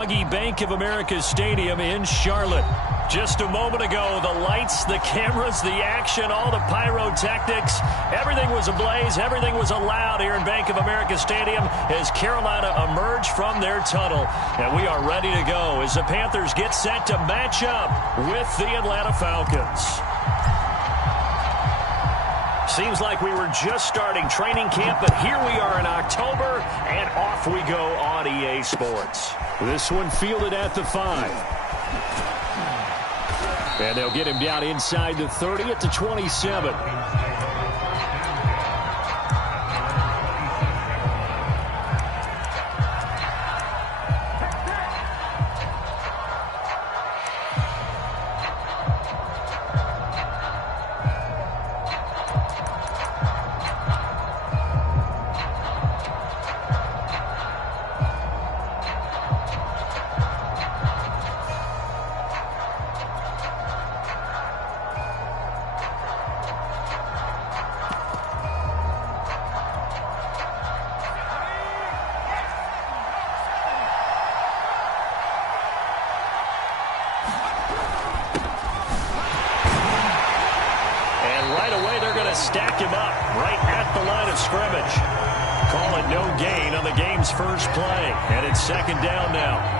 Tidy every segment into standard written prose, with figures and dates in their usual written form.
Bank of America Stadium in Charlotte. Just a moment ago, the lights, the cameras, the action, all the pyrotechnics, everything was ablaze, everything was allowed here in Bank of America Stadium as Carolina emerged from their tunnel. And we are ready to go as the Panthers get set to match up with the Atlanta Falcons. Seems like we were just starting training camp, but here we are in October, and off we go on EA Sports. This one fielded at the 5. And they'll get him down inside the 30 at the 27. Stack him up right at the line of scrimmage. Call it no gain on the game's first play. And it's second down now.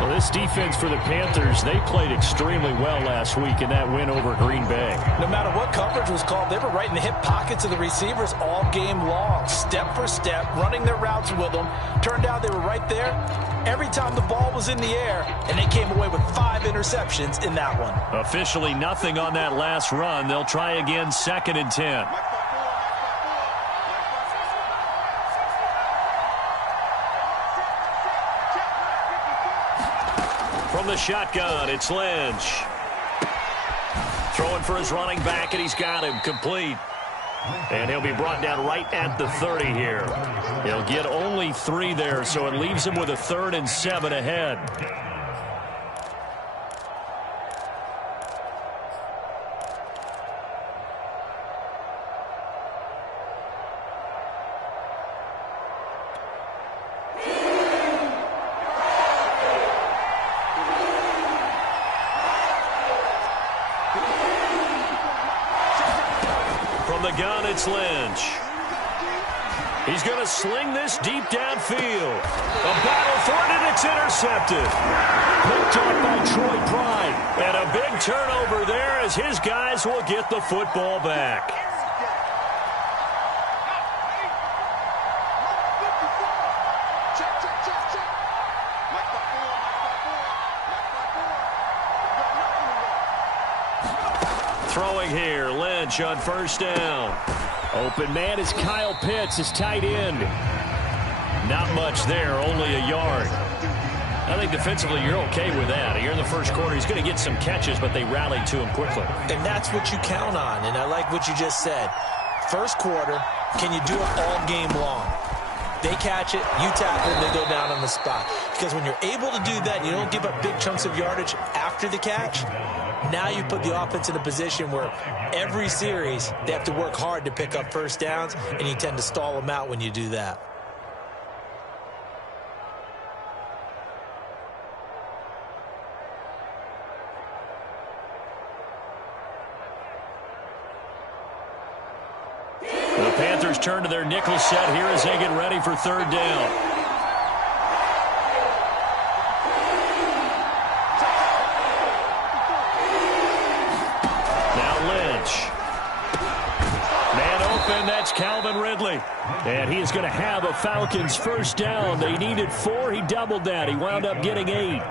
Well, this defense for the Panthers, they played extremely well last week in that win over Green Bay. No matter what coverage was called, they were right in the hip pockets of the receivers all game long. Step for step, running their routes with them. Turned out they were right there every time the ball was in the air, and they came away with 5 interceptions in that one. Officially nothing on that last run. They'll try again, 2nd and 10. From the shotgun, it's Lynch. Throwing for his running back, and he's got him complete. And he'll be brought down right at the 30 here. He'll get only 3 there, so it leaves him with a 3rd and 7 ahead. The gun, it's Lynch. He's going to sling this deep downfield. A battle for it, and it's intercepted. Picked up by Troy Pride. And a big turnover there as his guys will get the football back. Throwing here, Lynch on first down. Open man is Kyle Pitts, his tight end. Not much there, only a yard. I think defensively you're okay with that. Here in the first quarter, he's going to get some catches, but they rallied to him quickly. And that's what you count on, and I like what you just said. First quarter, can you do it all game long? They catch it, you tackle it, they go down on the spot. Because when you're able to do that, you don't give up big chunks of yardage after the catch. Now you put the offense in a position where every series they have to work hard to pick up first downs, and you tend to stall them out when you do that. The Panthers turn to their nickel set here as they get ready for 3rd down. That's Calvin Ridley. And he is going to have a Falcons first down. They needed 4. He doubled that. He wound up getting 8.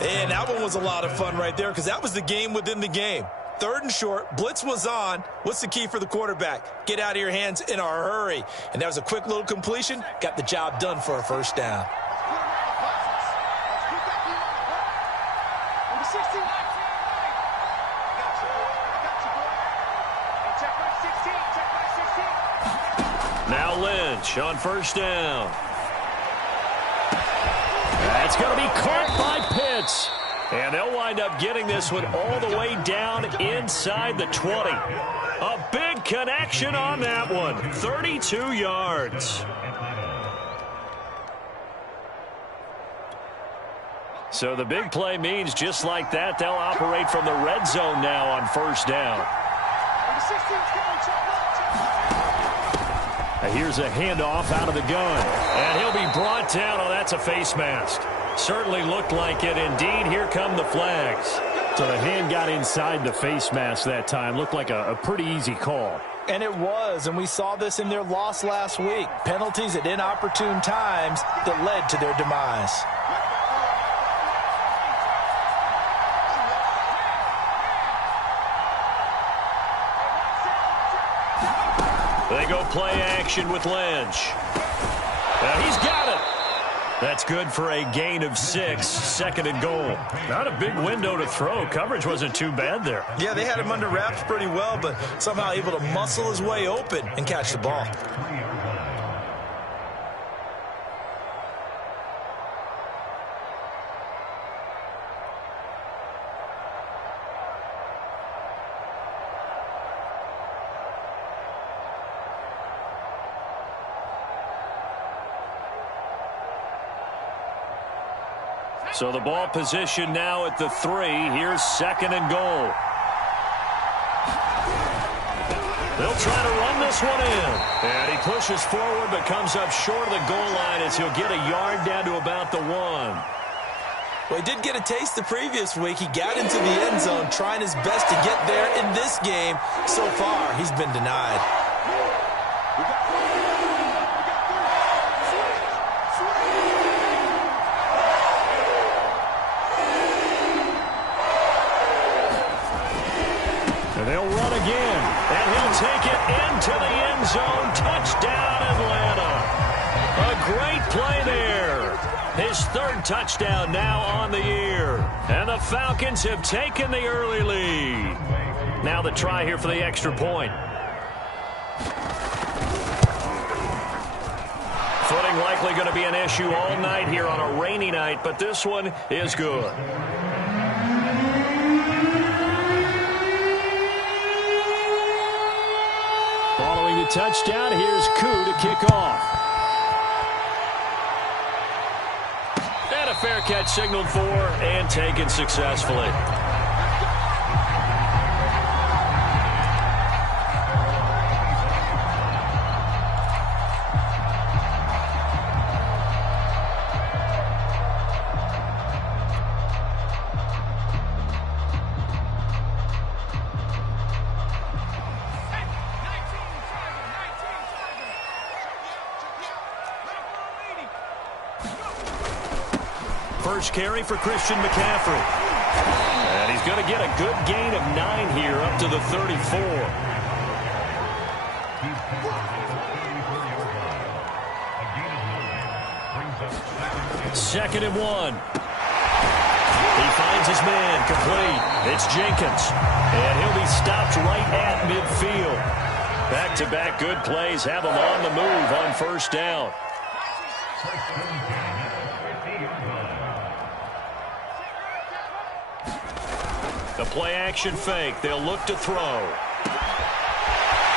And that one was a lot of fun right there because that was the game within the game. 3rd and short. Blitz was on. What's the key for the quarterback? Get out of your hands in a hurry. And that was a quick little completion. Got the job done for a first down. Now Lynch on first down. That's going to be caught by Pitts. And they'll wind up getting this one all the way down inside the 20. A big connection on that one. 32 yards. So the big play means just like that, they'll operate from the red zone now on first down. Here's a handoff out of the gun. And he'll be brought down. Oh, that's a face mask. Certainly looked like it. Indeed, here come the flags. So the hand got inside the face mask that time. Looked like a pretty easy call. And it was, and we saw this in their loss last week. Penalties at inopportune times that led to their demise. They go play action with Lynch. He's got it. That's good for a gain of 6, second and goal. Not a big window to throw. Coverage wasn't too bad there. Yeah, they had him under wraps pretty well, but somehow able to muscle his way open and catch the ball. So the ball position now at the 3. Here's second and goal. They'll try to run this one in. And he pushes forward but comes up short of the goal line as he'll get a yard down to about the 1. Well, he did get a taste the previous week. He got into the end zone trying his best to get there in this game. So far, he's been denied. They'll run again, and he'll take it into the end zone. Touchdown, Atlanta. A great play there. His 3rd touchdown now on the year. And the Falcons have taken the early lead. Now the try here for the extra point. Footing likely going to be an issue all night here on a rainy night, but this one is good. Following the touchdown, here's Koo to kick off. And a fair catch signaled for and taken successfully. First carry for Christian McCaffrey. And he's going to get a good gain of 9 here up to the 34. Second and 1. He finds his man complete. It's Jenkins. And he'll be stopped right at midfield. Back-to-back good plays have him on the move on first down. The play-action fake. They'll look to throw.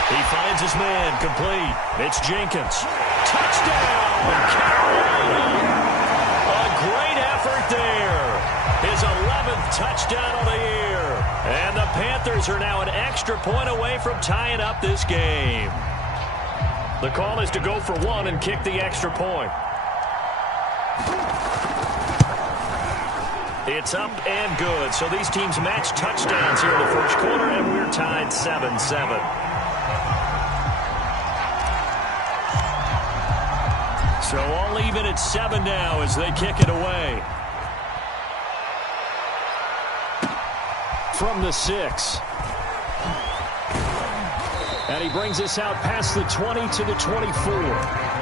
He finds his man complete. It's Jenkins. Touchdown, Carolina! A great effort there. His 11th touchdown of the year. And the Panthers are now an extra point away from tying up this game. The call is to go for 1 and kick the extra point. It's up and good. So these teams match touchdowns here in the first quarter, and we're tied 7-7. So all even at 7 now as they kick it away. From the 6. And he brings us out past the 20 to the 24.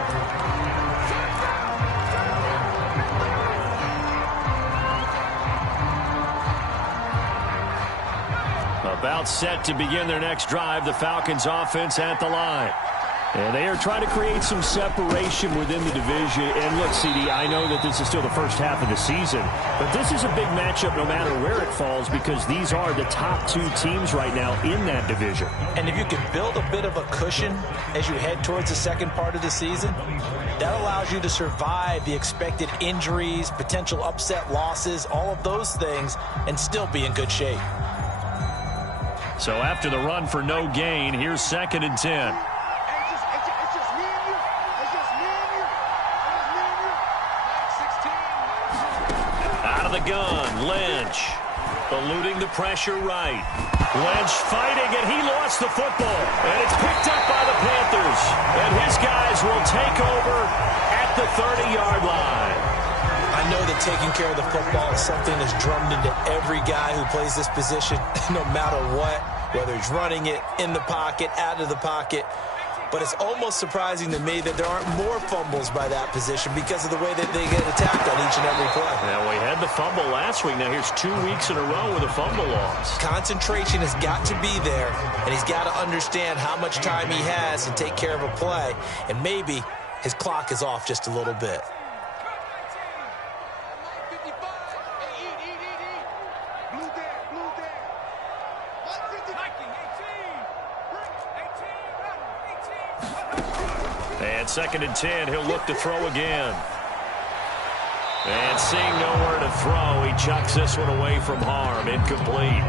About set to begin their next drive. The Falcons offense at the line. And they are trying to create some separation within the division. And look, CD, I know that this is still the first half of the season, but this is a big matchup no matter where it falls because these are the top two teams right now in that division. And if you can build a bit of a cushion as you head towards the second part of the season, that allows you to survive the expected injuries, potential upset losses, all of those things, and still be in good shape. So after the run for no gain, here's 2nd and 10. The gun, Lynch, eluding the pressure right. Lynch fighting, and he lost the football. And it's picked up by the Panthers. And his guys will take over at the 30-yard line. I know that taking care of the football is something that's drummed into every guy who plays this position, no matter what, whether he's running it, in the pocket, out of the pocket. But it's almost surprising to me that there aren't more fumbles by that position because of the way that they get attacked on each and every play. Yeah, we had the fumble last week. Now here's 2 weeks in a row with a fumble loss. Concentration has got to be there, and he's got to understand how much time he has to take care of a play, and maybe his clock is off just a little bit. And 2nd and 10, he'll look to throw again. And seeing nowhere to throw, he chucks this one away from harm. Incomplete.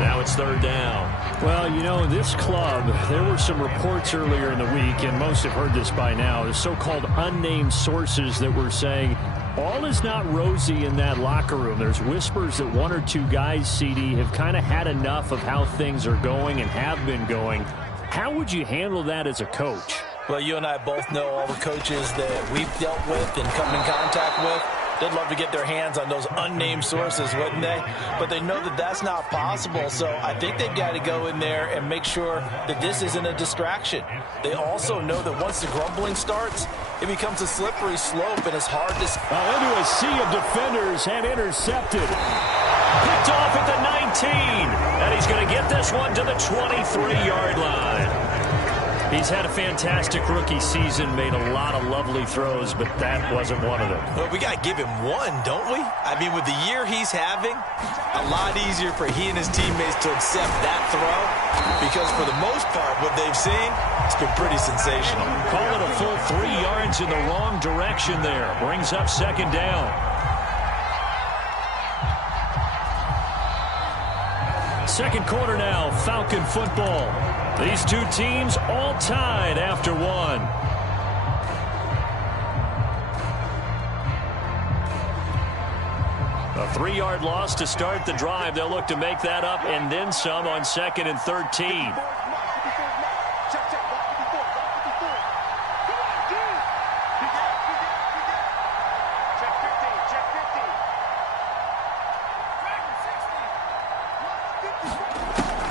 Now it's 3rd down. Well, you know, this club, there were some reports earlier in the week, and most have heard this by now, the so-called unnamed sources that were saying all is not rosy in that locker room. There's whispers that 1 or 2 guys, CD, have kind of had enough of how things are going and have been going. How would you handle that as a coach? Well, you and I both know all the coaches that we've dealt with and come in contact with. They'd love to get their hands on those unnamed sources, wouldn't they? But they know that that's not possible, so I think they've got to go in there and make sure that this isn't a distraction. They also know that once the grumbling starts, it becomes a slippery slope, and it's hard to... Into a sea of defenders and intercepted. Picked off at the 19, and he's going to get this one to the 23-yard line. He's had a fantastic rookie season, made a lot of lovely throws, but that wasn't one of them. Well, we got to give him one, don't we? I mean, with the year he's having, a lot easier for he and his teammates to accept that throw because for the most part, what they've seen, it's been pretty sensational. Call it a full 3 yards in the wrong direction there. Brings up 2nd down. Second quarter now, Falcon football. These two teams all tied after 1. A 3-yard loss to start the drive. They'll look to make that up and then some on 2nd and 13.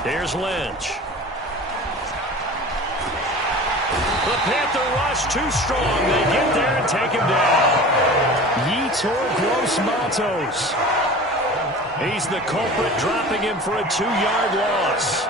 Here's Lynch. The Panther rush too strong. They get there and take him down. Yetur Gross-Matos. He's the culprit, dropping him for a 2-yard loss.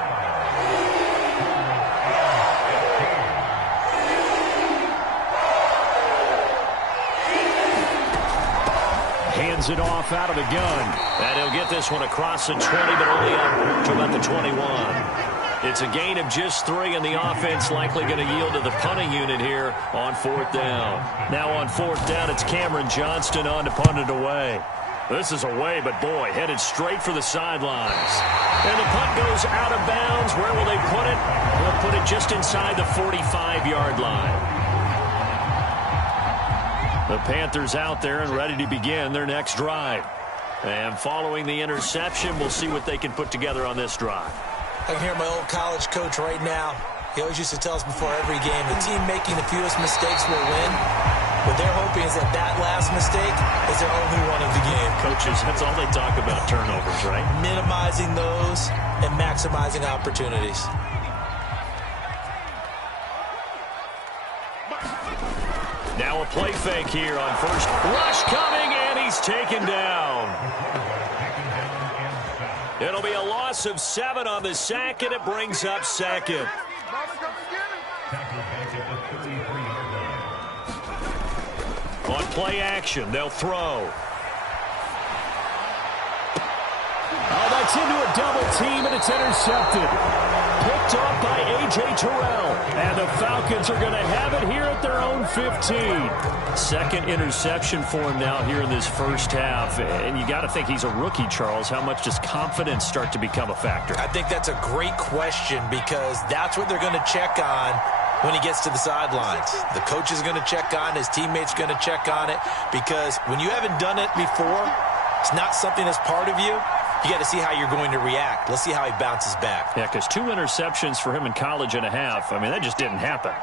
Hands it off out of the gun. And he'll get this one across the 20, but only up to about the 21. It's a gain of just 3, and the offense likely going to yield to the punting unit here on 4th down. Now on 4th down, it's Cameron Johnston on to punt it away. This is away, but boy, headed straight for the sidelines. And the punt goes out of bounds. Where will they put it? They'll put it just inside the 45-yard line. The Panthers out there and ready to begin their next drive. And following the interception, we'll see what they can put together on this drive. I can hear my old college coach right now. He always used to tell us before every game, the team making the fewest mistakes will win. What they're hoping is that that last mistake is their only one of the game. Coaches, that's all they talk about, turnovers, right? Minimizing those and maximizing opportunities. Now a play fake here on first. Rush coming, and he's taken down. It'll be a loss of 7 on the sack, and it brings up 2nd. play action. They'll throw. Oh, that's into a double team, and it's intercepted. Picked off by A.J. Terrell. And the Falcons are going to have it here at their own 15. Second interception for him now here in this first half. And you got to think he's a rookie, Charles. How much does confidence start to become a factor? I think that's a great question because that's what they're going to check on when he gets to the sidelines. The coach is going to check on, his teammates going to check on it, because when you haven't done it before, it's not something that's part of you. You got to see how you're going to react. Let's see how he bounces back. Yeah, because 2 interceptions for him in college and a half. I mean, that just didn't happen.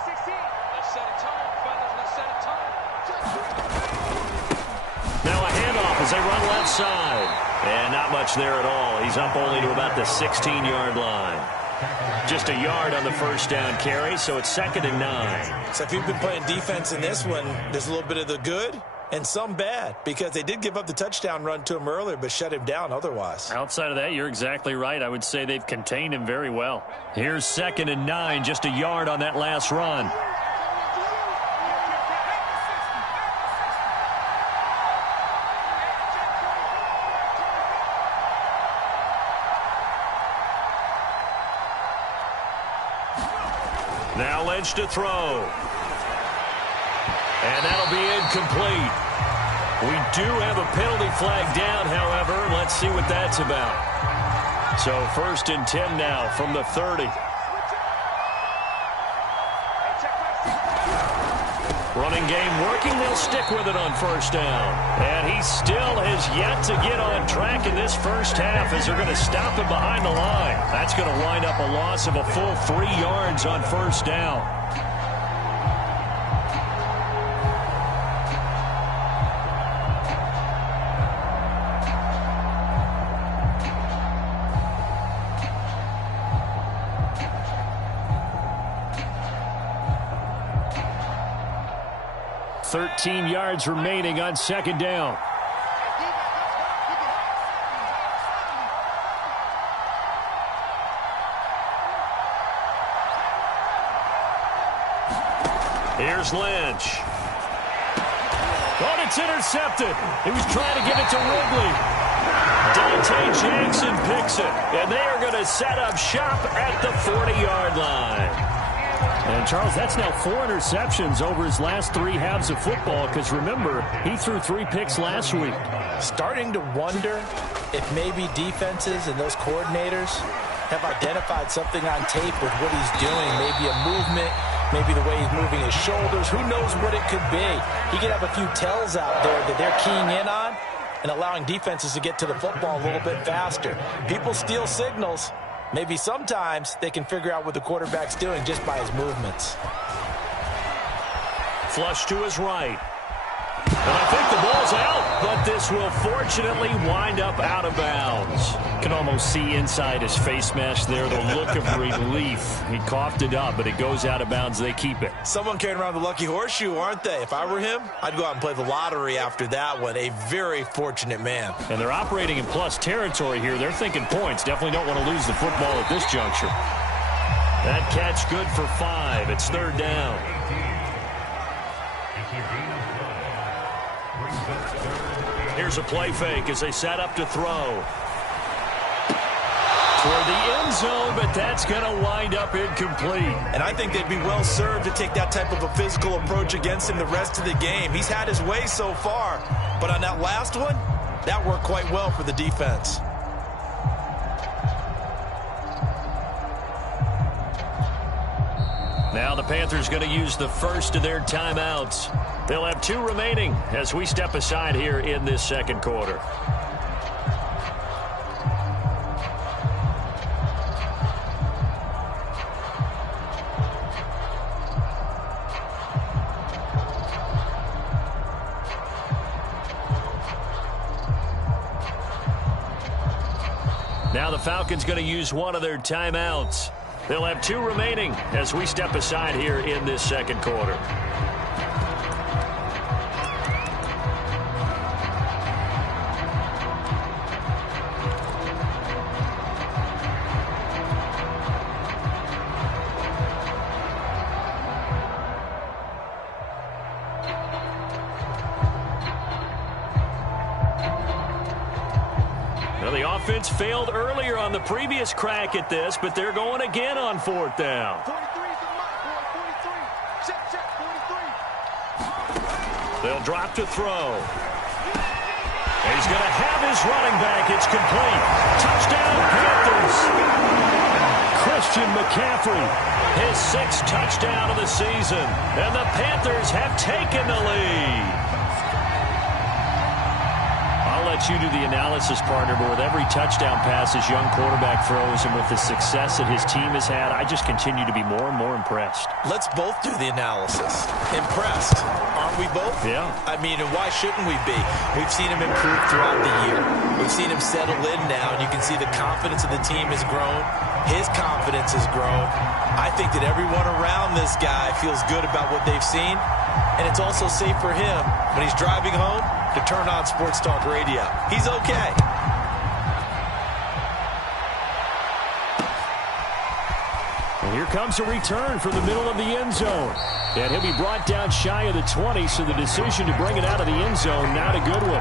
Now a handoff as they run left side. And not much there at all. He's up only to about the 16-yard line. Just a yard on the first down carry, so it's 2nd and 9. So if you've been playing defense in this one, there's a little bit of the good and some bad, because they did give up the touchdown run to him earlier but shut him down otherwise. Outside of that, you're exactly right. I would say they've contained him very well. Here's 2nd and 9, just a yard on that last run. Now Lynch to throw. And that'll be incomplete. We do have a penalty flag down, however. Let's see what that's about. So 1st and 10 now from the 30. Running game working. They'll stick with it on 1st down. And he still has yet to get on track in this first half as they're going to stop him behind the line. That's going to wind up a loss of a full 3 yards on 1st down. $13 yards remaining on 2nd down. Here's Lynch. Oh, it's intercepted. He was trying to get it to Ridley. Dante Jackson picks it. And they are going to set up shop at the 40-yard line. And, Charles, that's now 4 interceptions over his last 3 halves of football, because, remember, he threw 3 picks last week. Starting to wonder if maybe defenses and those coordinators have identified something on tape with what he's doing, maybe a movement, maybe the way he's moving his shoulders. Who knows what it could be? He could have a few tells out there that they're keying in on and allowing defenses to get to the football a little bit faster. People steal signals. Maybe sometimes they can figure out what the quarterback's doing just by his movements. Flush to his right. And I think the ball's out, but this will fortunately wind up out of bounds. Can almost see inside his face mask there the look of relief. He coughed it up, but it goes out of bounds. They keep it. Someone carrying around the lucky horseshoe, aren't they? If I were him, I'd go out and play the lottery after that one. A very fortunate man. And they're operating in plus territory here. They're thinking points. Definitely don't want to lose the football at this juncture. That catch good for 5. It's 3rd down. Here's a play fake as they set up to throw. Toward the end zone, but that's going to wind up incomplete. And I think they'd be well served to take that type of a physical approach against him the rest of the game. He's had his way so far, but on that last one, that worked quite well for the defense. Now the Panthers going to use the first of their timeouts. They'll have 2 remaining as we step aside here in this 2nd quarter. Now the Falcons going to use one of their timeouts. They'll have 2 remaining as we step aside here in this 2nd quarter. the offense failed earlier on the previous crack at this, but they're going again on fourth down. 43 is the mark, boy. 43. Check, 43. They'll drop to throw. He's going to have his running back. It's complete. Touchdown, Panthers. Christian McCaffrey, his 6th touchdown of the season. And the Panthers have taken the lead. I'll let you do the analysis, partner, but with every touchdown pass his young quarterback throws and with the success that his team has had, I just continue to be more and more impressed. Let's both do the analysis. Impressed. Aren't we both? Yeah. I mean, and why shouldn't we be? We've seen him improve throughout the year. We've seen him settle in now, and you can see the confidence of the team has grown. His confidence has grown. I think that everyone around this guy feels good about what they've seen, and it's also safe for him when he's driving home to turn on Sports Talk Radio. He's okay. And here comes a return from the middle of the end zone. And he'll be brought down shy of the 20, so the decision to bring it out of the end zone, not a good one.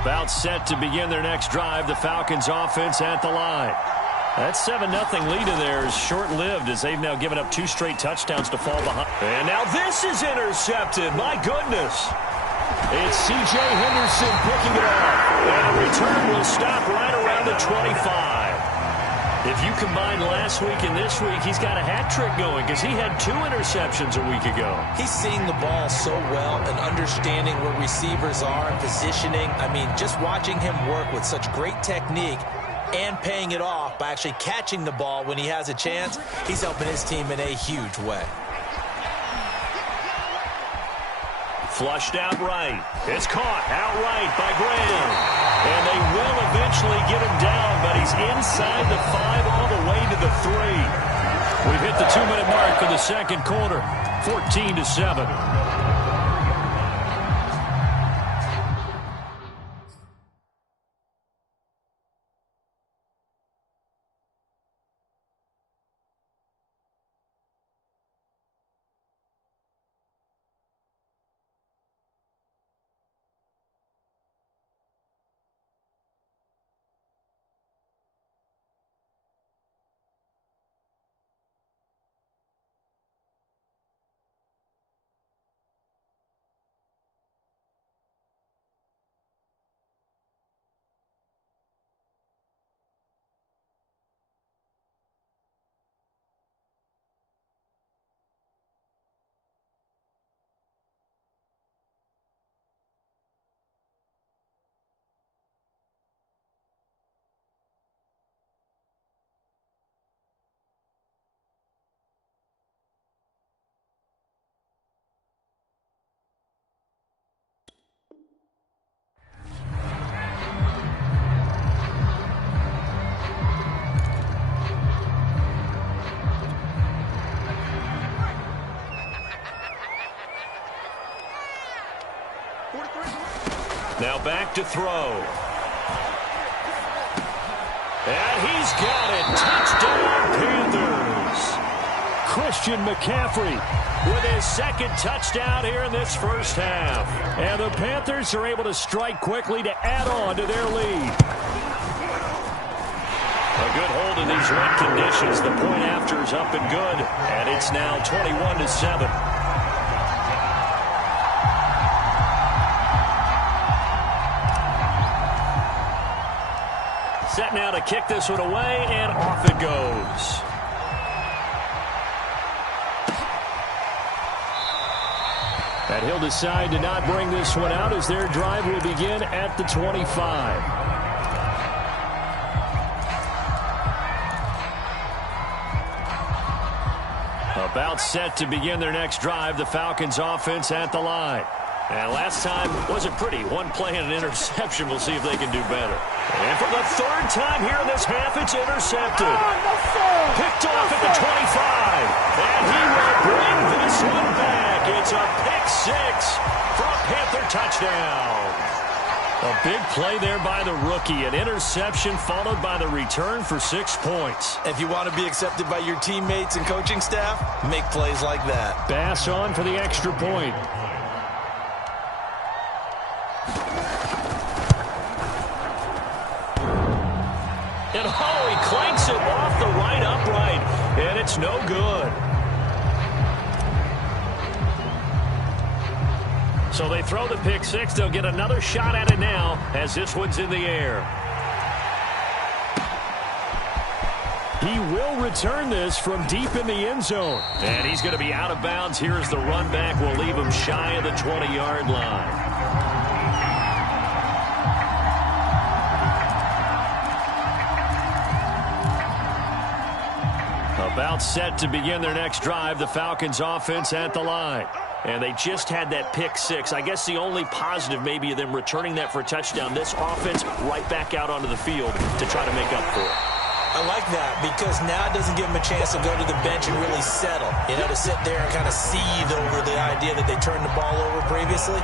About set to begin their next drive, the Falcons offense at the line. That 7-0 lead of theirs short-lived as they've now given up 2 straight touchdowns to fall behind. And now this is intercepted. My goodness. It's C.J. Henderson picking it off. And a return will stop right around the 25. If you combine last week and this week, he's got a hat trick going because he had 2 interceptions a week ago. He's seeing the ball so well and understanding where receivers are and positioning. I mean, just watching him work with such great technique and paying it off by actually catching the ball when he has a chance, he's helping his team in a huge way. Flushed out right. It's caught outright by Graham. And they will eventually get him down, but he's inside the 5 all the way to the 3. We've hit the 2-minute mark for the second quarter. 14-7. Now back to throw. And he's got it. Touchdown, Panthers. Christian McCaffrey with his 2nd touchdown here in this first half. And the Panthers are able to strike quickly to add on to their lead. A good hold in these wet conditions. The point after is up and good. And it's now 21-7. Set now to kick this one away, and off it goes. And he'll decide to not bring this one out as their drive will begin at the 25. About set to begin their next drive, the Falcons offense at the line. And last time wasn't pretty. 1 play and an interception. We'll see if they can do better. And for the 3rd time here in this half, it's intercepted. Picked off at the 25. And he will bring this one back. It's a pick 6 for a Panther touchdown. A big play there by the rookie. An interception followed by the return for 6 points. If you want to be accepted by your teammates and coaching staff, make plays like that. Bass on for the extra point. And he clanks it off the right upright. And it's no good. So they throw the pick six. They'll get another shot at it now as this one's in the air. He will return this from deep in the end zone. And he's going to be out of bounds. Here's the run back. We'll leave him shy of the 20-yard line. About set to begin their next drive. The Falcons offense at the line. And they just had that pick six. I guess the only positive maybe of them returning that for a touchdown. This offense right back out onto the field to try to make up for it. I like that because now it doesn't give them a chance to go to the bench and really settle. You know, to sit there and kind of seethe over the idea that they turned the ball over previously.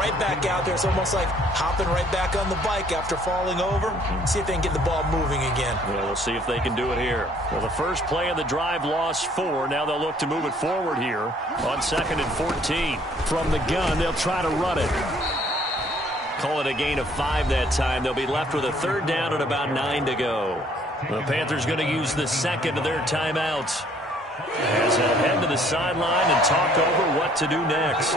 Right back out there. It's almost like hopping right back on the bike after falling over. See if they can get the ball moving again. Well, we'll see if they can do it here. Well, the first play of the drive lost 4. Now they'll look to move it forward here on 2nd and 14. From the gun, they'll try to run it. Call it a gain of 5 that time. They'll be left with a 3rd down and about 9 to go. The Panthers going to use the second of their timeouts as they'll head to the sideline and talk over what to do next.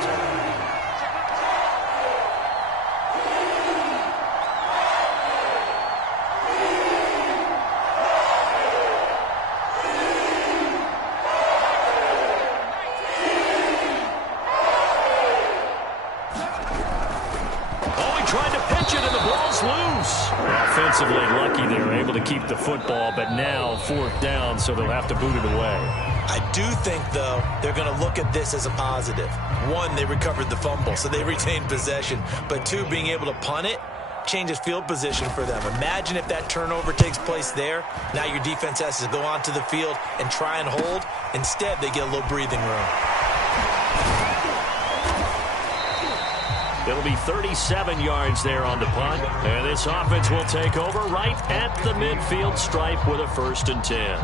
Offensively lucky they were able to keep the football, but now 4th down, so they'll have to boot it away. I do think, though, they're going to look at this as a positive. 1, they recovered the fumble, so they retained possession. But 2, being able to punt it changes field position for them. Imagine if that turnover takes place there. Now your defense has to go onto the field and try and hold. Instead, they get a little breathing room. It'll be 37 yards there on the punt. And this offense will take over right at the midfield stripe with a 1st and 10.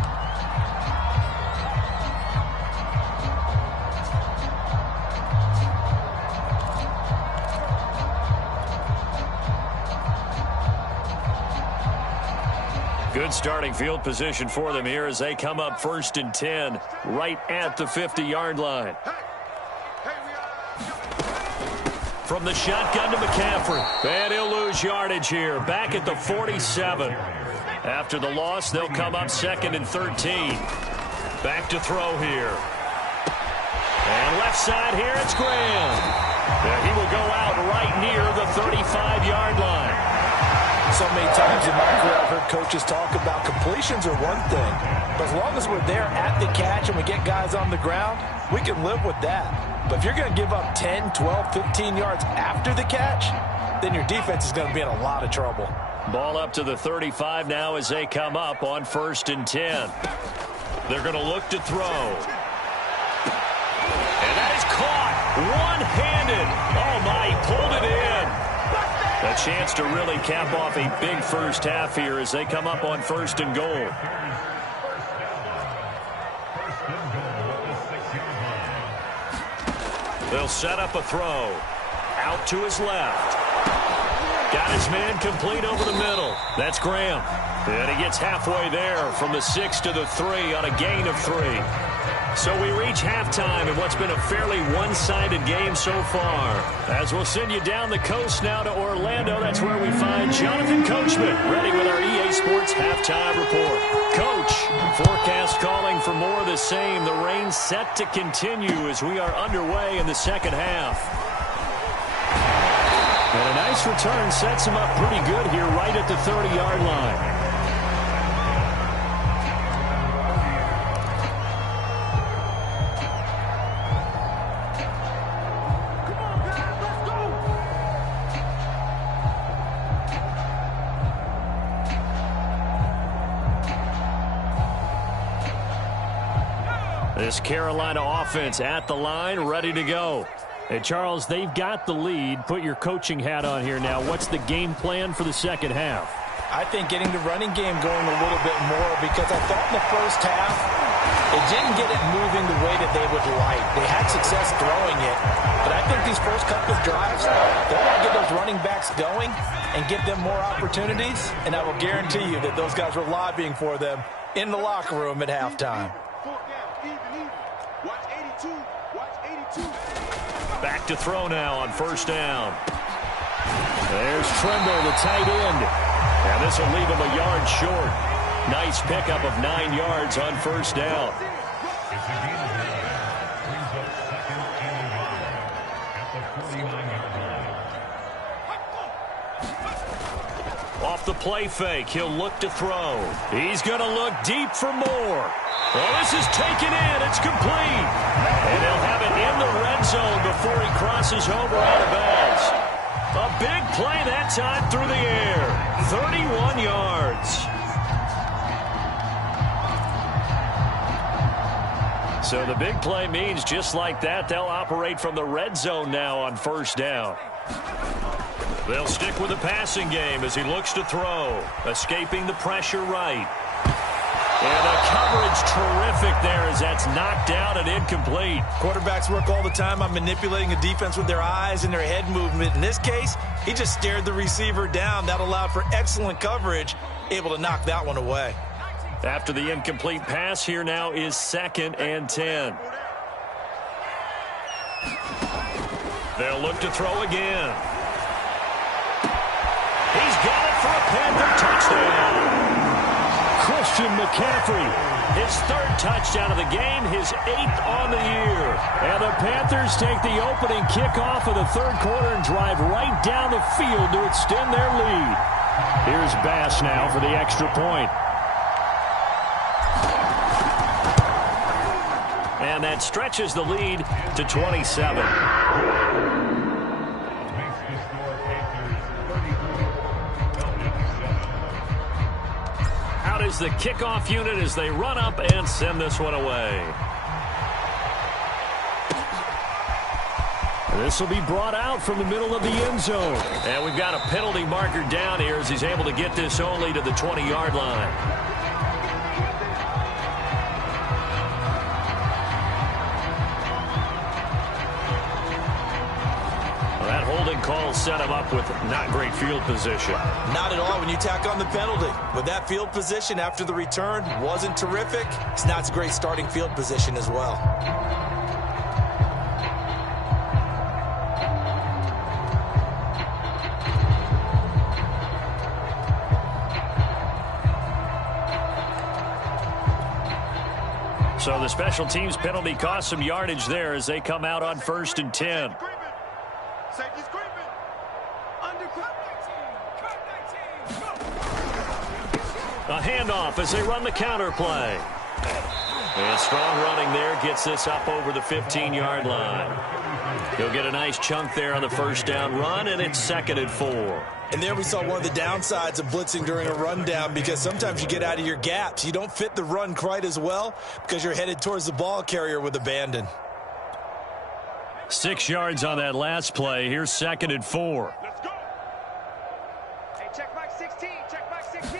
Good starting field position for them here as they come up 1st and 10 right at the 50-yard line. From the shotgun to McCaffrey. And he'll lose yardage here. Back at the 47. After the loss, they'll come up 2nd and 13. Back to throw here. And left side here, it's Graham. And he will go out right near the 35-yard line. So many times in my career, I've heard coaches talk about completions are one thing. But as long as we're there at the catch and we get guys on the ground, we can live with that. But if you're going to give up 10, 12, 15 yards after the catch, then your defense is going to be in a lot of trouble. Ball up to the 35 now as they come up on 1st and 10. They're going to look to throw. And that is caught one-handed. Oh, my, he pulled it in. A chance to really cap off a big first half here as they come up on 1st and goal. They'll set up a throw. Out to his left. Got his man complete over the middle. That's Graham. And he gets halfway there from the 6 to the 3 on a gain of 3. So we reach halftime in what's been a fairly one-sided game so far. As we'll send you down the coast now to Orlando, that's where we find Jonathan Coachman, ready with our EA Sports Halftime Report. Coach, forecast calling for more of the same. The rain set to continue as we are underway in the second half. And a nice return sets him up pretty good here right at the 30-yard line. This Carolina offense at the line, ready to go. And, Charles, they've got the lead. Put your coaching hat on here now. What's the game plan for the second half? I think getting the running game going a little bit more, because I thought in the first half they didn't get it moving the way that they would like. They had success throwing it, but I think these first couple of drives, they want to get those running backs going and give them more opportunities, and I will guarantee you that those guys were lobbying for them in the locker room at halftime. Back to throw now on first down. There's Trimble, the tight end. And this will leave him a yard short. Nice pickup of 9 yards on first down. Off the play fake, he'll look to throw. He's going to look deep for more. Well, this is taken in. It's complete. And they'll have it in the red zone before he crosses over out of bounds. A big play that time through the air. 31 yards. So the big play means just like that, they'll operate from the red zone now on first down. They'll stick with the passing game as he looks to throw. Escaping the pressure right. And a coverage terrific there as that's knocked down and incomplete. Quarterbacks work all the time on manipulating a defense with their eyes and their head movement. In this case, he just stared the receiver down. That allowed for excellent coverage, able to knock that one away. After the incomplete pass, here now is 2nd and 10. They'll look to throw again. He's got it for a Panther touchdown. Christian McCaffrey, his 3rd touchdown of the game, his 8th on the year. And the Panthers take the opening kickoff of the 3rd quarter and drive right down the field to extend their lead. Here's Bass now for the extra point. And that stretches the lead to 27. Out is the kickoff unit as they run up and send this one away. This will be brought out from the middle of the end zone. And we've got a penalty marker down here as he's able to get this only to the 20-yard line. Call set him up with not great field position. Not at all when you tack on the penalty. With that field position after the return wasn't terrific, it's not a great starting field position as well. So the special teams penalty cost some yardage there as they come out on 1st and 10. A handoff as they run the counter play. And strong running there gets this up over the 15-yard line. He'll get a nice chunk there on the first down run, and it's 2nd and 4. And there we saw one of the downsides of blitzing during a rundown, because sometimes you get out of your gaps. You don't fit the run quite as well because you're headed towards the ball carrier with abandon. 6 yards on that last play. Here's 2nd and 4. Let's go. Hey, check back 16. Check back 16.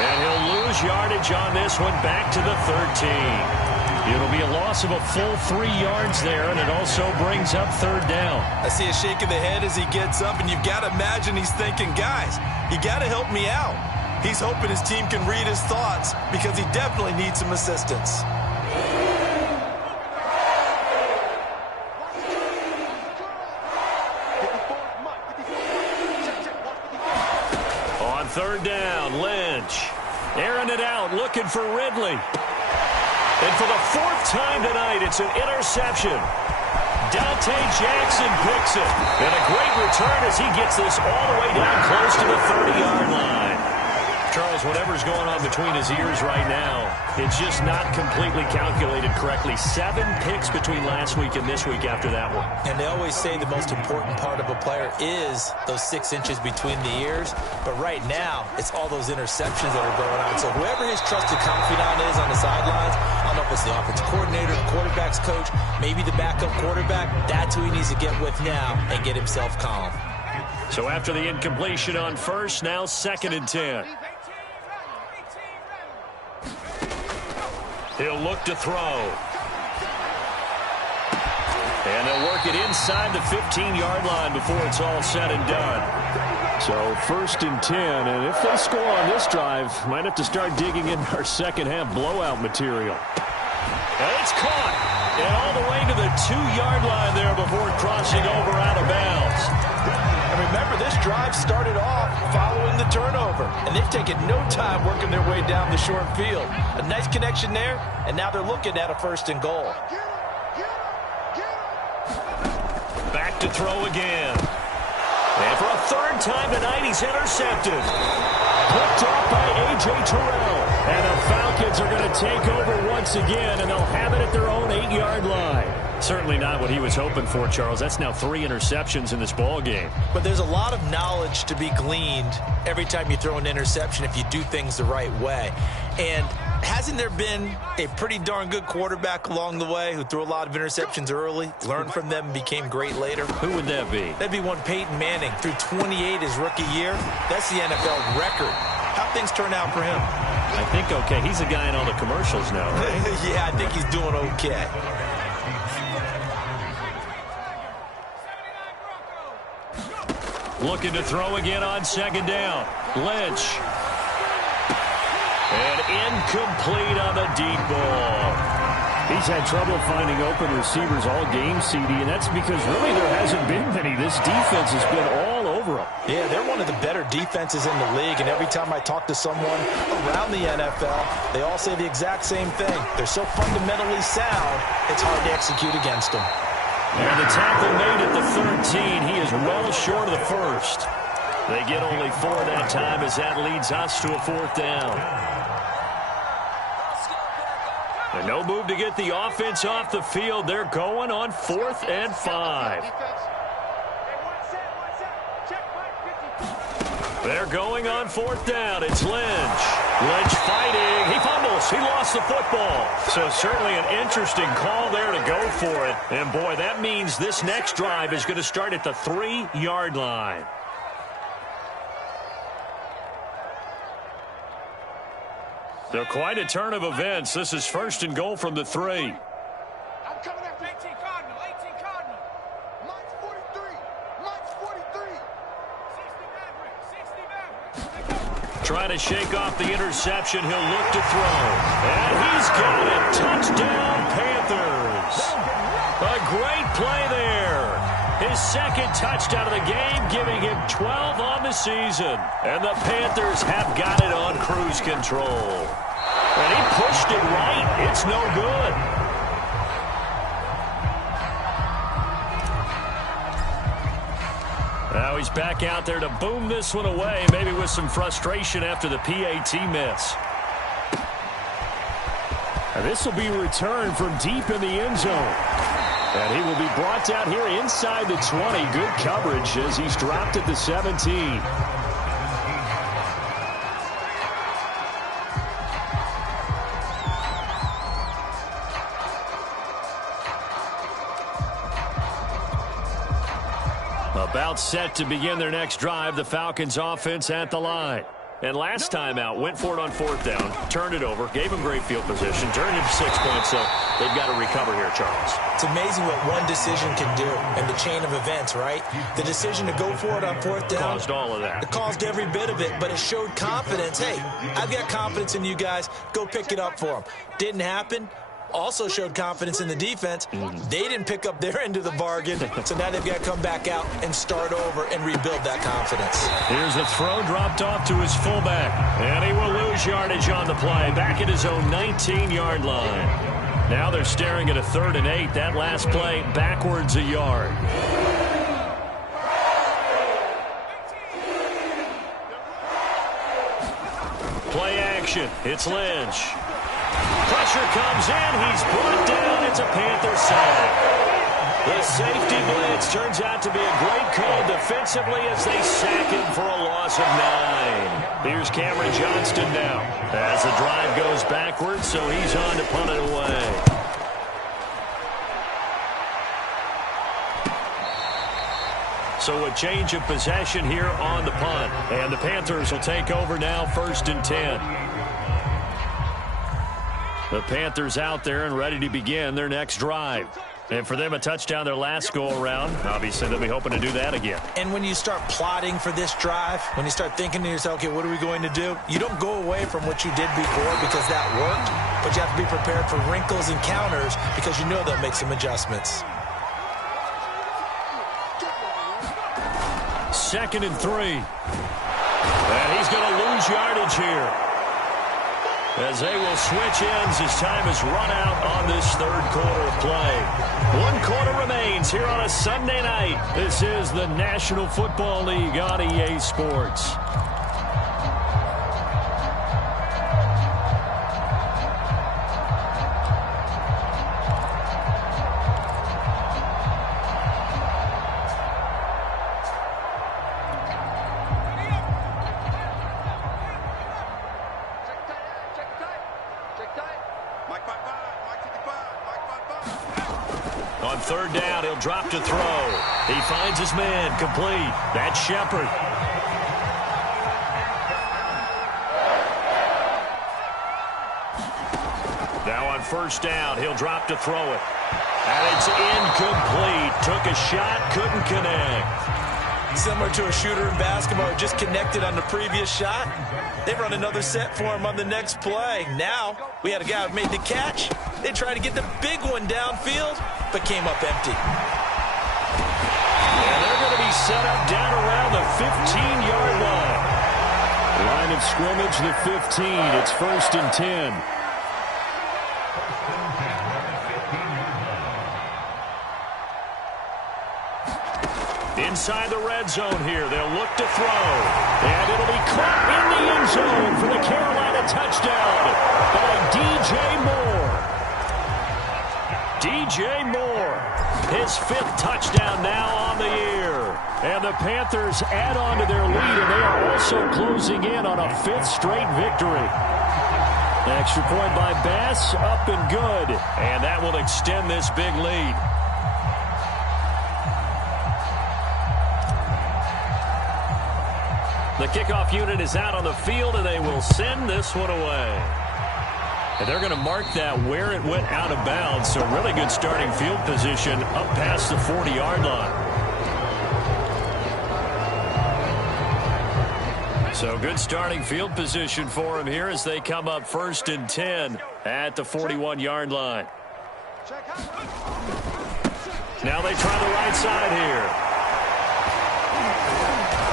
And he'll lose yardage on this one back to the 13. It'll be a loss of a full 3 yards there, and it also brings up 3rd down. I see a shake of the head as he gets up, and you've got to imagine he's thinking, guys, you got to help me out. He's hoping his team can read his thoughts because he definitely needs some assistance. On 3rd down, Lynch airing it out, looking for Ridley. And for the 4th time tonight, it's an interception. Dante Jackson picks it. And a great return as he gets this all the way down close to the 30-yard line. Charles, whatever's going on between his ears right now, it's just not completely calculated correctly. 7 picks between last week and this week after that one. And they always say the most important part of a player is those 6 inches between the ears. But right now, it's all those interceptions that are going on. So whoever his trusted confidant is on the sidelines, on know if it's the offensive coordinator, the quarterback's coach, maybe the backup quarterback. That's who he needs to get with now and get himself calm. So after the incompletion on first, now 2nd and 10. He'll look to throw. And they'll work it inside the 15-yard line before it's all said and done. So 1st and 10, and if they score on this drive, might have to start digging in our second-half blowout material. And it's caught. And all the way to the 2-yard line there before crossing over out of bounds. And remember, this drive started off following the turnover, and they've taken no time working their way down the short field. A nice connection there, and now they're looking at a 1st and goal. Back to throw again. And for a 3rd time tonight, he's intercepted. Picked off by A.J. Terrell. And the Falcons are going to take over once again, and they'll have it at their own 8-yard line. Certainly not what he was hoping for, Charles. That's now 3 interceptions in this ball game. But there's a lot of knowledge to be gleaned every time you throw an interception if you do things the right way. And hasn't there been a pretty darn good quarterback along the way who threw a lot of interceptions early, learned from them, and became great later? Who would that be? That'd be one Peyton Manning. Threw 28 his rookie year. That's the NFL record. How'd things turn out for him? I think okay. He's a guy in all the commercials now, right? Yeah, I think he's doing okay. Looking to throw again on 2nd down. Lynch. And incomplete on the deep ball. He's had trouble finding open receivers all game, CD, and that's because really there hasn't been many. This defense has been all over him. Yeah, they're one of the better defenses in the league, and every time I talk to someone around the NFL, they all say the exact same thing. They're so fundamentally sound, it's hard to execute against them. And the tackle made at the 13. He is well short of the 1st. They get only 4 that time as that leads us to a 4th down. And no move to get the offense off the field. They're going on 4th and 5. They're going on 4th down. It's Lynch. Lynch fighting. He fumbles. He lost the football. So certainly an interesting call there to go for it. And boy, that means this next drive is going to start at the 3-yard line. So quite a turn of events. This is 1st and goal from the 3. I'm coming after 18 Cardinal. 18 Cardinal. Mike's 43. Mike's 43. 60 Trying to shake off the interception. He'll look to throw. And he's got it. Touchdown, Panthers. A great play there. His 2nd touchdown of the game, giving him 12 on the season. And the Panthers have got it on cruise control. And he pushed it right. It's no good. Now he's back out there to boom this one away, maybe with some frustration after the PAT miss. And this will be returned from deep in the end zone. And he will be brought down here inside the 20. Good coverage as he's dropped at the 17. About set to begin their next drive, the Falcons offense at the line. And last time out, went for it on 4th down, turned it over, gave them great field position, turned it to 6 points, so they've got to recover here, Charles. It's amazing what one decision can do in the chain of events, right? The decision to go for it on 4th down. Caused all of that. It caused every bit of it, but it showed confidence. Hey, I've got confidence in you guys. Go pick it up for them. Didn't happen. Also showed confidence in the defense. They didn't pick up their end of the bargain, so now they've got to come back out and start over and rebuild that confidence. Here's a throw dropped off to his fullback, and he will lose yardage on the play, back at his own 19-yard line. Now they're staring at a 3rd and 8. That last play backwards a yard. Play action. It's Lynch. Pressure comes in. He's brought down. It's a Panther sack. The safety blitz turns out to be a great call defensively as they sack him for a loss of 9. Here's Cameron Johnston now as the drive goes backwards, so he's on to punt it away. So a change of possession here on the punt. And the Panthers will take over now, 1st and 10. The Panthers out there and ready to begin their next drive. And for them, a touchdown their last go-around. Obviously, they'll be hoping to do that again. And when you start plotting for this drive, when you start thinking to yourself, okay, what are we going to do? You don't go away from what you did before because that worked, but you have to be prepared for wrinkles and counters because you know they'll make some adjustments. 2nd and 3. And he's going to lose yardage here, as they will switch ends as time has run out on this 3rd quarter of play. 1 quarter remains here on a Sunday night. This is the National Football League on EA Sports. On 3rd down, he'll drop to throw. He finds his man, complete. That's Shepard. Now on 1st down, he'll drop to throw it. And it's incomplete. Took a shot, couldn't connect. Similar to a shooter in basketball who just connected on the previous shot. They run another set for him on the next play. Now, we had a guy who made the catch. They tried to get the big one downfield, but came up empty. And they're going to be set up down around the 15-yard line. Line of scrimmage, the 15. It's 1st and 10. Inside the red zone here, they'll look to throw. And it'll be caught in the end zone for the Carolina touchdown by DJ Moore. DJ Moore, his 5th touchdown now on the year. And the Panthers add on to their lead, and they are also closing in on a 5th straight victory. Extra point by Bass, up and good. And that will extend this big lead. The kickoff unit is out on the field, and they will send this one away. And they're going to mark that where it went out of bounds. So really good starting field position up past the 40-yard line. So good starting field position for him here as they come up 1st and 10 at the 41-yard line. Now they try the right side here.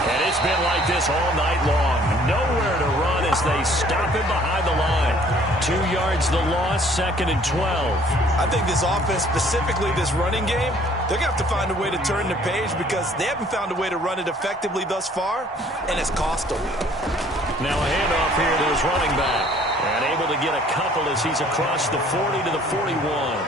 And it's been like this all night long. Nowhere to run as they stop him behind the line. 2 yards the loss, 2nd and 12. I think this offense, specifically this running game, they're going to have to find a way to turn the page because they haven't found a way to run it effectively thus far, and it's cost them. Now a handoff here to his running back. And able to get a couple as he's across the 40 to the 41.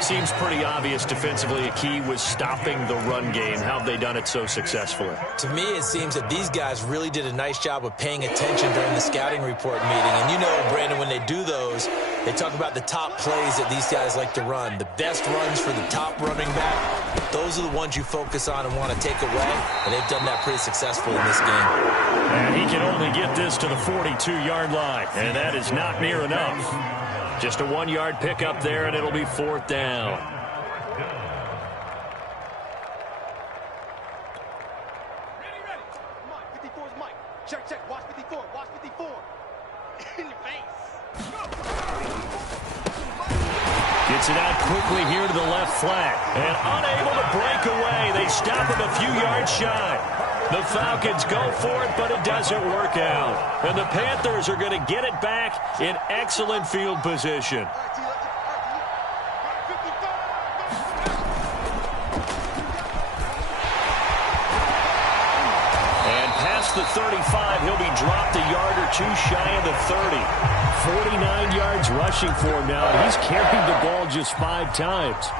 Seems pretty obvious defensively a key was stopping the run game. How have they done it so successfully? To me, it seems that these guys really did a nice job of paying attention during the scouting report meeting. And you know, Brandon, when they do those, they talk about the top plays that these guys like to run. The best runs for the top running back, those are the ones you focus on and want to take away. And they've done that pretty successfully in this game. And he can only get this to the 42-yard line. And that is not near enough. Just a 1-yard pickup there, and it'll be 4th down. Ready. Come on, 54's Mike. Check. Watch 54. In your face. Gets it out quickly here to the left flat. And unable to break away. They stop him a few yards shy. The Falcons go for it, but it doesn't work out. And the Panthers are going to get it back in excellent field position. And past the 35, he'll be dropped a yard or two shy of the 30. 49 yards rushing for him now, and he's carried the ball just 5 times.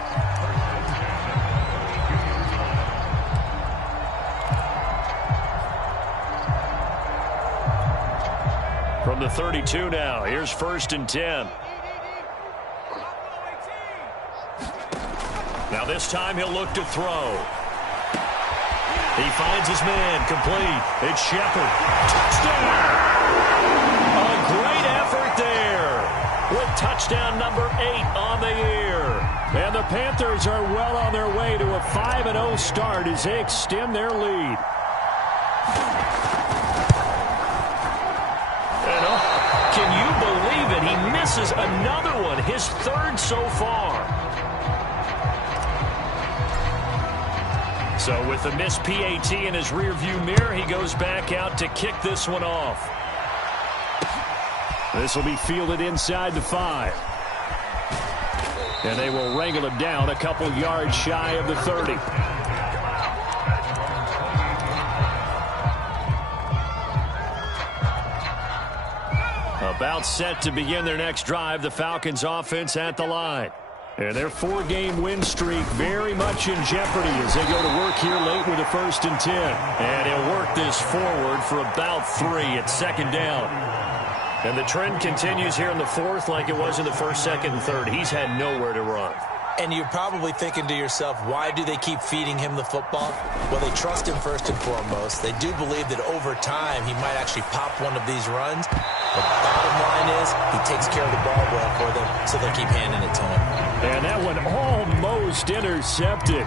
From the 32 now, here's 1st and 10. Now this time he'll look to throw. He finds his man, complete. It's Shepard. Touchdown! A great effort there with touchdown number 8 on the year. And the Panthers are well on their way to a 5-0 start as they extend their lead. Can you believe it? He misses another one, his 3rd so far. So with the missed PAT in his rearview mirror, he goes back out to kick this one off. This will be fielded inside the 5. And they will wrangle him down a couple yards shy of the 30. About set to begin their next drive, the Falcons offense at the line. And their 4-game win streak very much in jeopardy as they go to work here late with a 1st and 10. And he'll work this forward for about 3 at 2nd down. And the trend continues here in the 4th like it was in the 1st, 2nd, and 3rd. He's had nowhere to run. And you're probably thinking to yourself, why do they keep feeding him the football? Well, they trust him first and foremost. They do believe that over time he might actually pop one of these runs. The bottom line is he takes care of the ball well for them, so they'll keep handing it to him. And that one almost intercepted.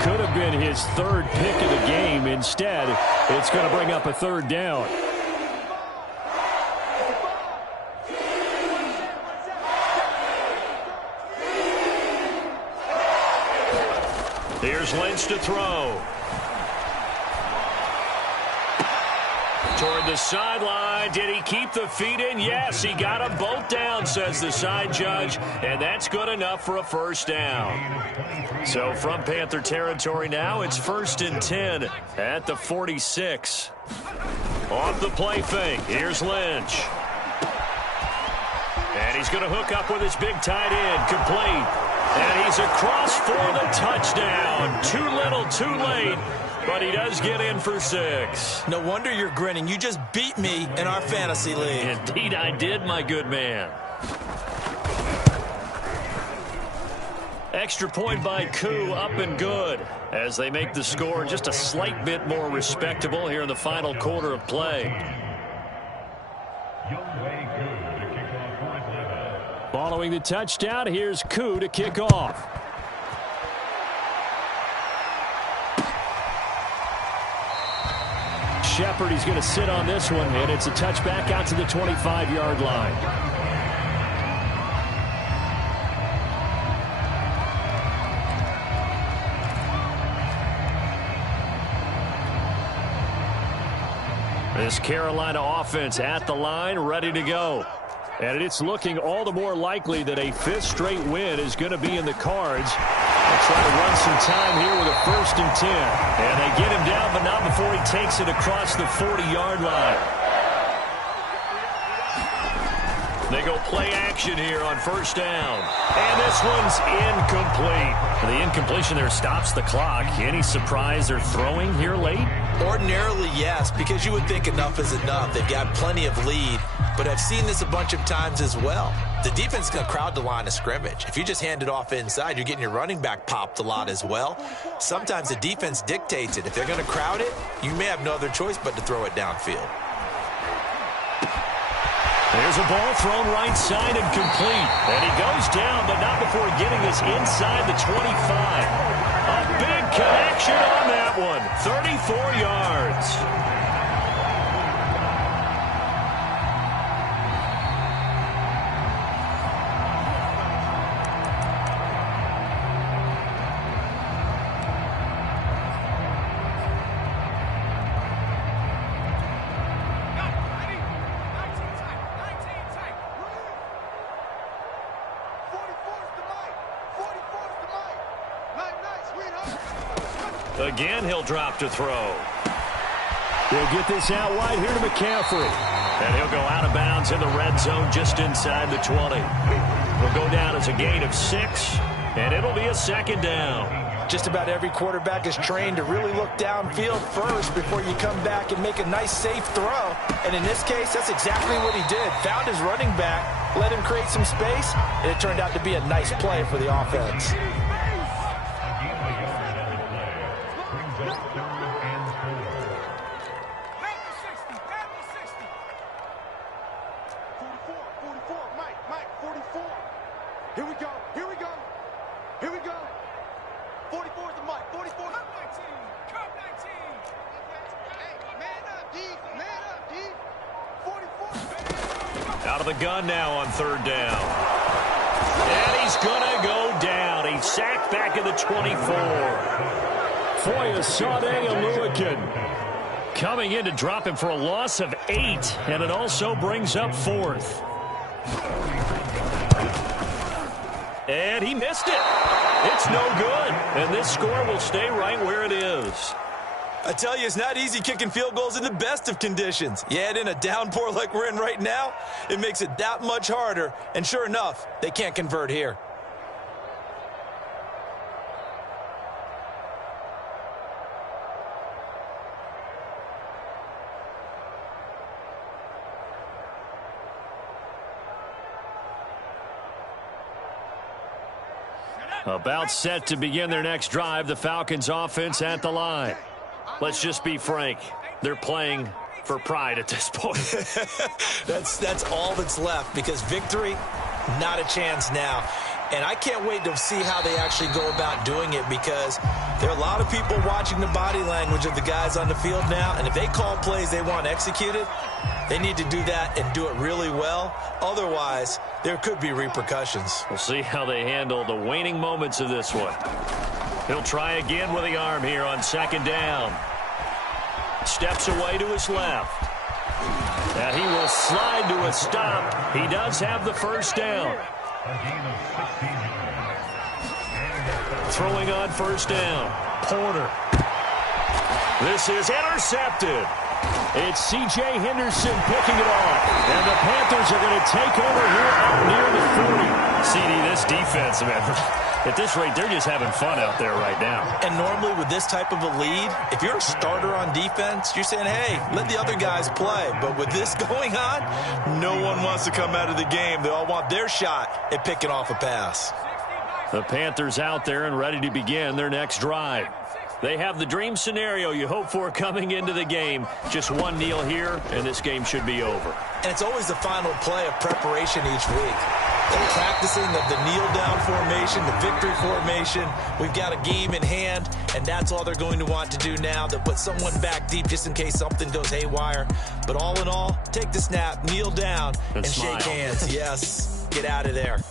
Could have been his 3rd pick of the game. Instead, it's going to bring up a 3rd down. Here's Lynch to throw. Toward the sideline. Did he keep the feet in? Yes, he got them both down, says the side judge. And that's good enough for a 1st down. So from Panther territory now, it's 1st and 10 at the 46. Off the play fake. Here's Lynch. And he's going to hook up with his big tight end. Complete. And he's across for the touchdown. Too little, too late. But he does get in for 6. No wonder you're grinning. You just beat me in our fantasy league. Indeed I did, my good man. Extra point by Koo, up and good. As they make the score just a slight bit more respectable here in the final quarter of play. Following the touchdown, here's Koo to kick off. Shepard, he's going to sit on this one, and it's a touchback out to the 25-yard line. This Carolina offense at the line, ready to go. And it's looking all the more likely that a 5th straight win is going to be in the cards. They'll try to run some time here with a 1st and 10. And they get him down, but not before he takes it across the 40-yard line. They go play action here on 1st down. And this one's incomplete. The incompletion there stops the clock. Any surprise they're throwing here late? Ordinarily, yes, because you would think enough is enough. They've got plenty of lead, but I've seen this a bunch of times as well. The defense is going to crowd the line of scrimmage. If you just hand it off inside, you're getting your running back popped a lot as well. Sometimes the defense dictates it. If they're going to crowd it, you may have no other choice but to throw it downfield. There's a ball thrown right side and complete. And he goes down, but not before getting this inside the 25. A big connection on that one. 34 yards. Again, he'll drop to throw. He'll get this out wide here to McCaffrey. And he'll go out of bounds in the red zone just inside the 20. He'll go down as a gain of 6, and it'll be a 2nd down. Just about every quarterback is trained to really look downfield first before you come back and make a nice, safe throw. And in this case, that's exactly what he did. Found his running back, let him create some space, and it turned out to be a nice play for the offense. Here we go. Here we go. Here we go. 44 is the mic. 44. Cup 19. Cup 19. Hey, man up, D. Man up, D. 44. Out of the gun now on third down. And he's going to go down. He's sacked back at the 24. Foyesade Oluwakin coming in to drop him for a loss of 8. And it also brings up 4th. And he missed it. It's no good. And this score will stay right where it is. I tell you, it's not easy kicking field goals in the best of conditions. You add in a downpour like we're in right now, it makes it that much harder. And sure enough, they can't convert here. About set to begin their next drive, the Falcons offense at the line. Let's just be frank. They're playing for pride at this point. That's all that's left, because victory, not a chance now. And I can't wait to see how they actually go about doing it, because there are a lot of people watching the body language of the guys on the field now, and if they call plays they want executed, they need to do that and do it really well. Otherwise, there could be repercussions. We'll see how they handle the waning moments of this one. He'll try again with the arm here on second down. Steps away to his left. Now he will slide to a stop. He does have the first down. Throwing on first down. Porter. This is intercepted. It's C.J. Henderson picking it off. And the Panthers are going to take over here up near the 40. CD, this defense, man, at this rate, they're just having fun out there right now. And normally with this type of a lead, if you're a starter on defense, you're saying, hey, let the other guys play. But with this going on, no one wants to come out of the game. They all want their shot at picking off a pass. The Panthers out there and ready to begin their next drive. They have the dream scenario you hope for coming into the game. Just one kneel here, and this game should be over. And it's always the final play of preparation each week. They're practicing of the kneel-down formation, the victory formation. We've got a game in hand, and that's all they're going to want to do now, to put someone back deep just in case something goes haywire. But all in all, take the snap, kneel down, and shake hands. Yes, get out of there.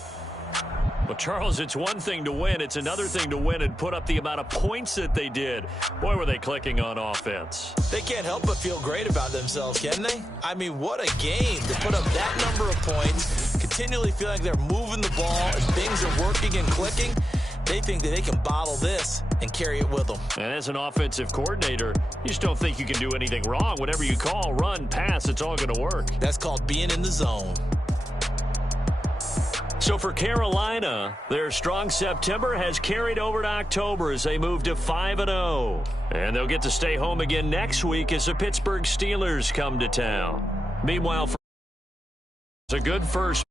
Well, Charles, it's one thing to win. It's another thing to win and put up the amount of points that they did. Boy, were they clicking on offense. They can't help but feel great about themselves, can they? I mean, what a game to put up that number of points, continually feeling like they're moving the ball and things are working and clicking. They think that they can bottle this and carry it with them. And as an offensive coordinator, you just don't think you can do anything wrong. Whatever you call, run, pass, it's all going to work. That's called being in the zone. So for Carolina, their strong September has carried over to October as they move to 5-0. And they'll get to stay home again next week as the Pittsburgh Steelers come to town. Meanwhile, it's a good first